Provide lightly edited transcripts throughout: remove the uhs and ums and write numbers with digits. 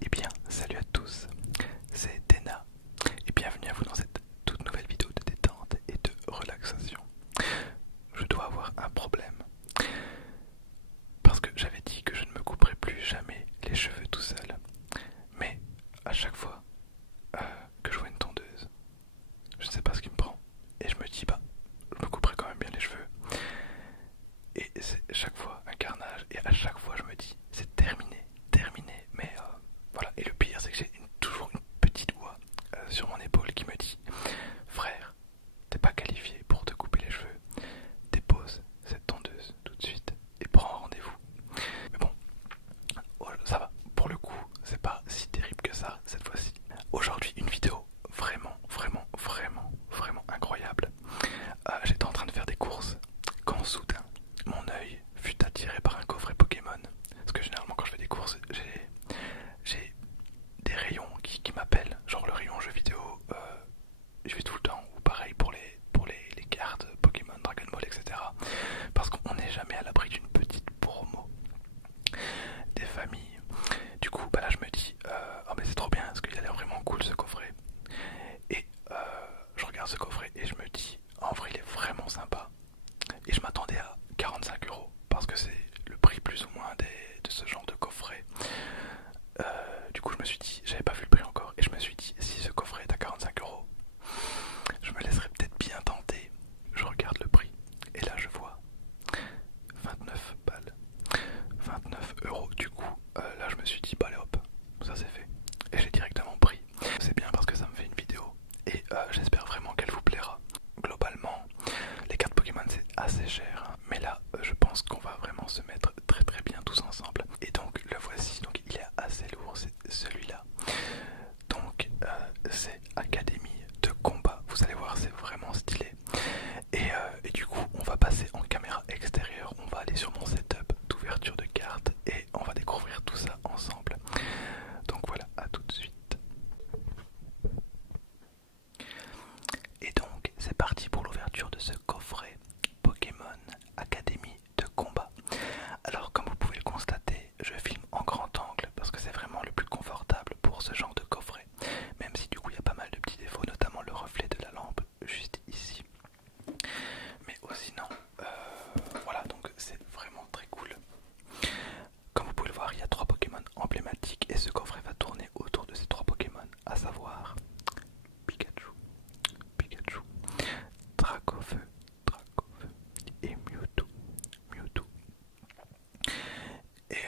Eh bien, salut à tous, c'est Dena et bienvenue à vous dans cette toute nouvelle vidéo de détente et de relaxation. Je dois avoir un problème parce que j'avais dit que je ne me couperais plus jamais les cheveux tout seul. Mais à chaque fois que je vois une tondeuse, je ne sais pas ce qui me prend et je me dis bah je me couperai quand même bien les cheveux. Et c'est chaque fois un carnage et à chaque fois je me dis c'est terminé, terminé. Mais voilà, et le pire c'est que j'ai toujours une petite voix sur mon épaule qui me dit frère, t'es pas qualifié pour te couper les cheveux, dépose cette tondeuse tout de suite et prends rendez-vous. Mais bon, ça va, pour le coup c'est pas si terrible que ça cette fois-ci. Aujourd'hui une vidéo vraiment incroyable. J'étais en train de faire des courses quand soudain mon œil fut attiré par un coffret Pokémon. Parce que généralement quand je fais des courses, j'ai des rayons qui m'appellent, genre le rayon jeux vidéo, je vais tout le temps, ou pareil pour les cartes Pokémon, Dragon Ball, etc. Parce qu'on n'est jamais à l'abri d'une petite promo des familles. Du coup, bah là je me dis, oh mais c'est trop bien, parce qu'il a l'air vraiment cool ce coffret. Et je regarde ce coffret et je me dis, en vrai il est vraiment sympa. Et je m'attendais à 45 € parce que c'est le prix plus ou moins de ce genre de coffret. Du coup je me suis dit, j'avais pas vu le prix encore, et je me suis dit, si ce coffret est à 45 €, je me laisserais peut-être bien tenter. Je regarde le prix et là je vois 29 balles, 29 € du coup. Là je me suis dit, bah allez hop, ça c'est fait. Et j'ai directement pris. C'est bien parce que ça me fait une vidéo et j'espère vraiment qu'elle vous plaira. Globalement, les cartes Pokémon c'est assez cher, hein, mais là je pense qu'on va vraiment se mettre très bien tous ensemble. Et donc le voici, donc il est assez lourd, c'est celui-là. Donc c'est Académie de combat, vous allez voir c'est vraiment stylé. Et du coup on va passer en caméra extérieure, on va aller sur mon setup d'ouverture de cartes et on va découvrir tout ça ensemble. Donc voilà, à tout de suite. Et donc c'est parti pour l'ouverture de ce coffret Pokémon Académie de combat. Alors comme vous pouvez le constater, je filme en grand angle parce que c'est vraiment le plus confortable pour ce genre de coffret. Même si du coup il y a pas mal de petits défauts, notamment le reflet de la lampe juste ici. Mais sinon, voilà, donc c'est vraiment très cool. Comme vous pouvez le voir, il y a 3 Pokémon emblématiques et ce coffret va tourner autour de ces 3 Pokémon, à savoir Pikachu, Pikachu, Dracofeu, Dracofeu et Mewtwo, Mewtwo. Et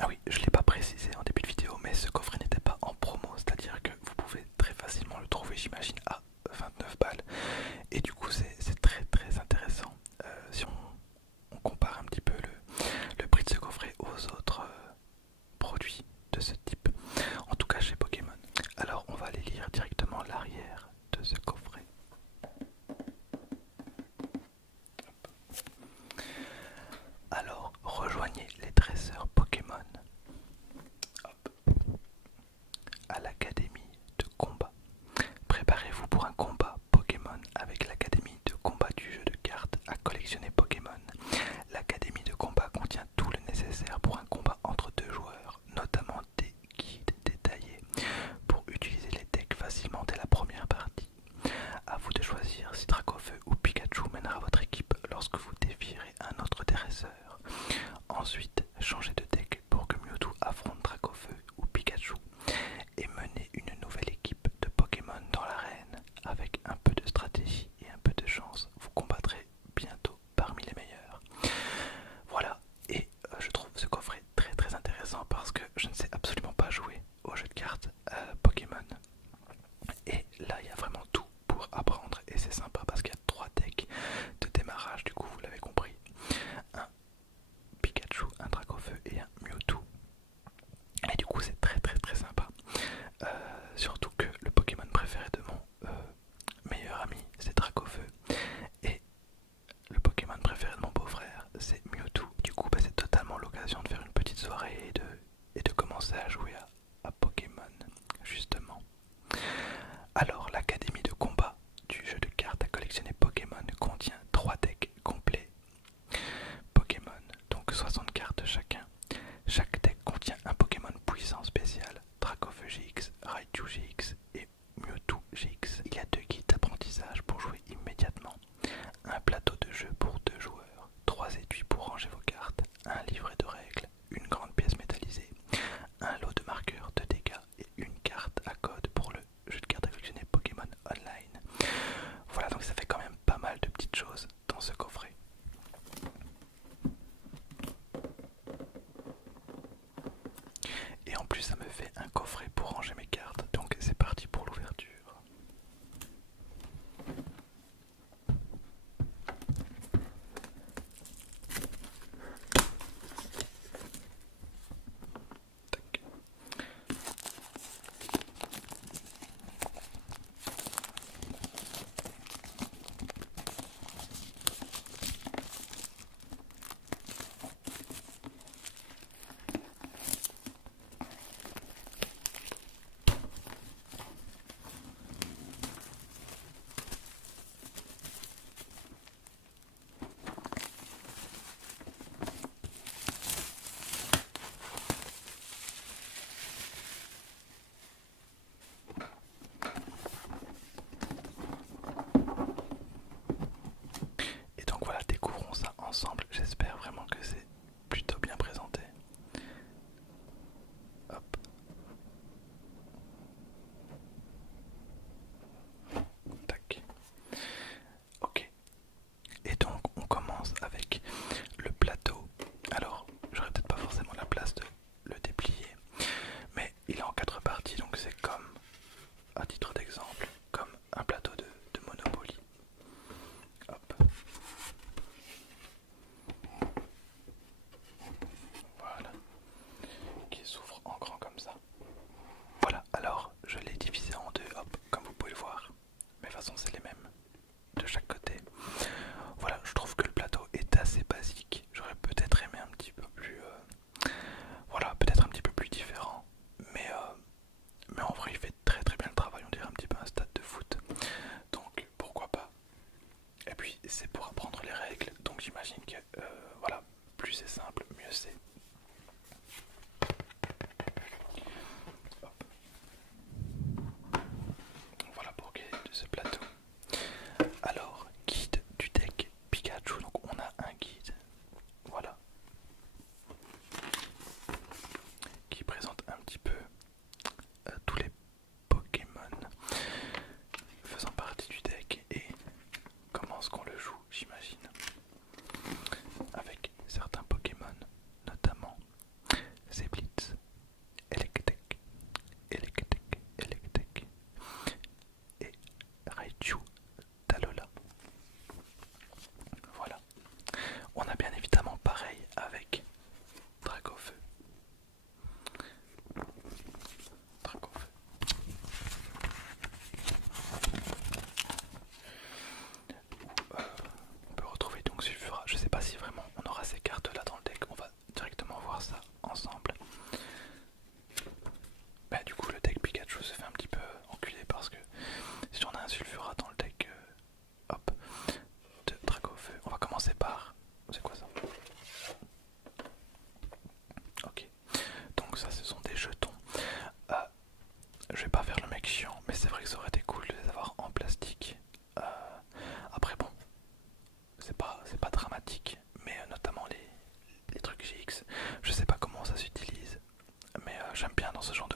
ah oui, je ne l'ai pas précisé en début de vidéo, mais ce coffret n'était pas en promo, c'est-à-dire que vous pouvez très facilement le trouver, j'imagine, à 29 balles. Et du coup, c'est très intéressant si on compare un petit peu le prix de ce coffret aux autres produits de ce type, en tout cas chez Pokémon. Alors, on va aller lire directement l'arrière de ce coffret. Alors, rejoignez les dresseurs Pokémon. Hop. À l'académie de combat. Préparez-vous pour un combat Pokémon avec l'académie de combat du jeu de cartes à collectionner Pokémon. L'académie de combat contient tout le nécessaire pour un combat entre deux joueurs, notamment des guides détaillés,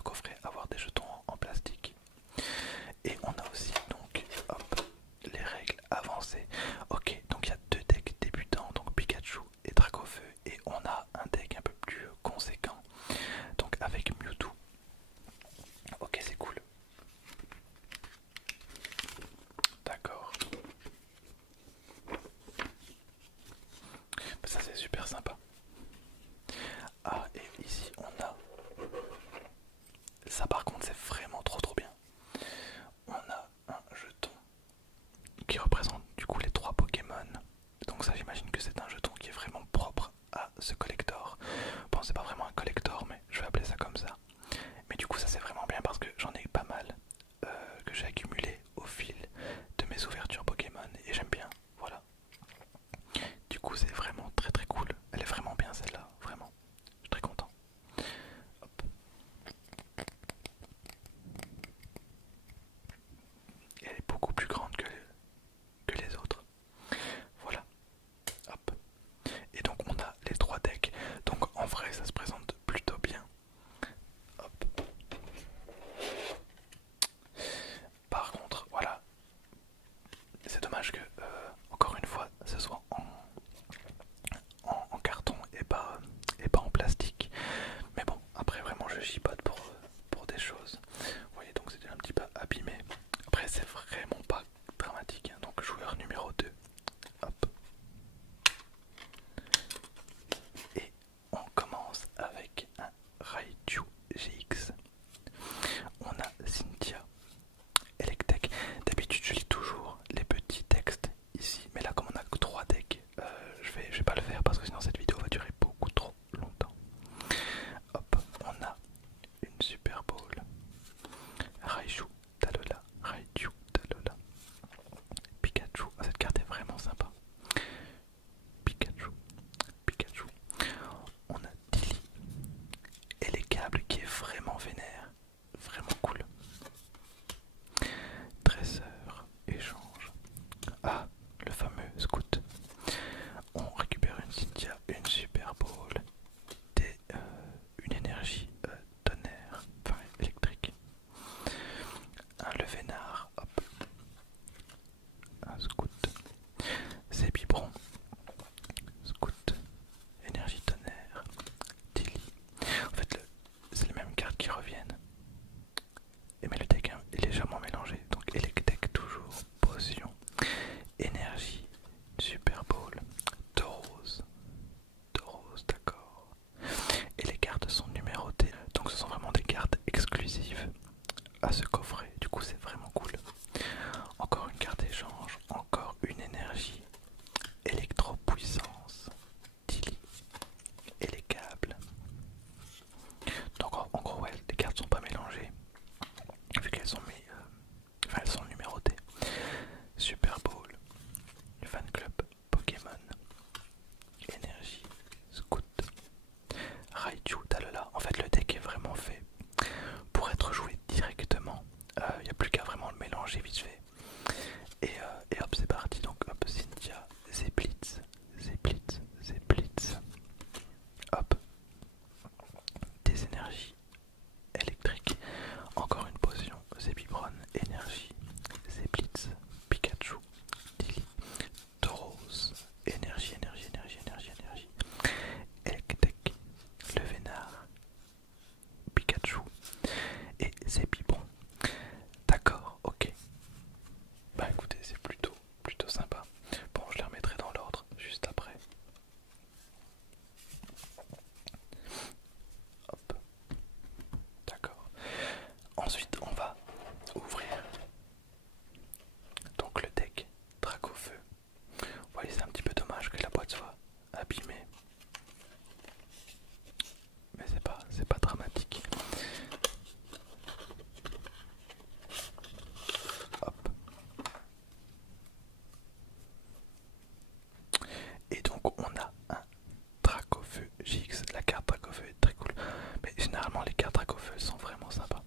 coffret avoir des jetons en plastique. Et on a aussi donc hop, les règles avancées. Ok, donc il y a deux decks débutants, donc Pikachu et Dracofeu, et on a un deck un peu plus conséquent, donc avec Mewtwo. Ok, c'est cool. D'accord. Ça c'est super sympa. Ah, et ici on a... Ça par contre c'est vraiment trop bien. On a un jeton qui représente du coup les trois Pokémon. Donc ça j'imagine que c'est un jeton qui est vraiment propre à ce collector. Bon, c'est pas vraiment un collector, mais je vais appeler ça comme ça. Mais du coup ça c'est vraiment bien parce que j'en ai pas mal que j'ai accumulé au fil de mes ouvertures Pokémon et j'aime bien, voilà. Du coup c'est vraiment très cool. Elle est vraiment bien celle-là, vraiment. Je suis très content. Hop. Et elle est beaucoup plus grande que les autres. Voilà. Hop. Et donc on a les trois decks. Donc en vrai ça se présente plutôt bien. Hop. Par contre, voilà, c'est dommage que, encore une fois, ce soit en carton et pas en plastique. Mais bon, après vraiment je chipote pour des choses. Vous voyez, donc c'était un petit peu abîmé. Après c'est vraiment pas dramatique, hein. Donc joueur numéro 2. Hop. Et on commence avec un Raichu GX. On a Cynthia, Electek. D'habitude je lis toujours les petits textes ici, mais là comme on a que 3 decks, je vais pas le faire parce que sinon cette vidéo va durer beaucoup trop longtemps. Hop, on a une Super Bowl, Raichu, Talola, Raichu, Talola, Pikachu. Ah, cette carte est vraiment sympa. Pikachu, Pikachu. On a Tilly et les câbles qui est vraiment vénère, vraiment cool. Dresseur, échange. Ah, le fameux scout. On récupère une Cynthia, une Super Bowl, une énergie tonnerre, enfin électrique. Un Levénard, hop. Un scout. C'est biberon. Scout, énergie tonnerre, Tilly. En fait, c'est les mêmes cartes qui reviennent. Mais le deck est légèrement mélangé. Donc Electek toujours, potion, énergie, Super Bowl, Tauros, d'accord. Et les cartes sont numérotées. Donc ce sont vraiment des cartes exclusives à ce coffret. Du coup c'est vraiment cool. Encore une carte échange, encore une énergie, électro-puissance, Tilly et les câbles. Donc en gros ouais, les cartes sont pas mélangées vu qu'elles sont enfin elles sont numérotées. Super Bowl, Fan Club Pokémon, Énergie, Scout, Raichu, Talola. En fait le deck est vraiment fait pour être joué directement. Il n'y a plus qu'à vraiment le mélanger vite fait. Et hop c'est parti. Donc hop Cynthia, Zeblitz, Zeblitz, Zeblitz. Hop. Des énergies électriques. Encore une potion, Zebibron, énergie, Zeblitz, Pikachu, Tilly, Tauros, énergie, Electek, Levénard, Pikachu et Zebibron. D'accord, ok. Bah écoutez, c'est plutôt sympa. Bon, je les remettrai dans l'ordre juste après. Hop, d'accord. Ensuite, on va ouvrir donc le deck Dracofeu. Vous voyez, c'est un petit peu dommage que la boîte soit abîmée, mais c'est pas dramatique. Hop. Et donc on a un Dracofeu GX. La carte Dracofeu est très cool, mais généralement les cartes Dracofeu sont vraiment sympas.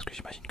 parce que j'imagine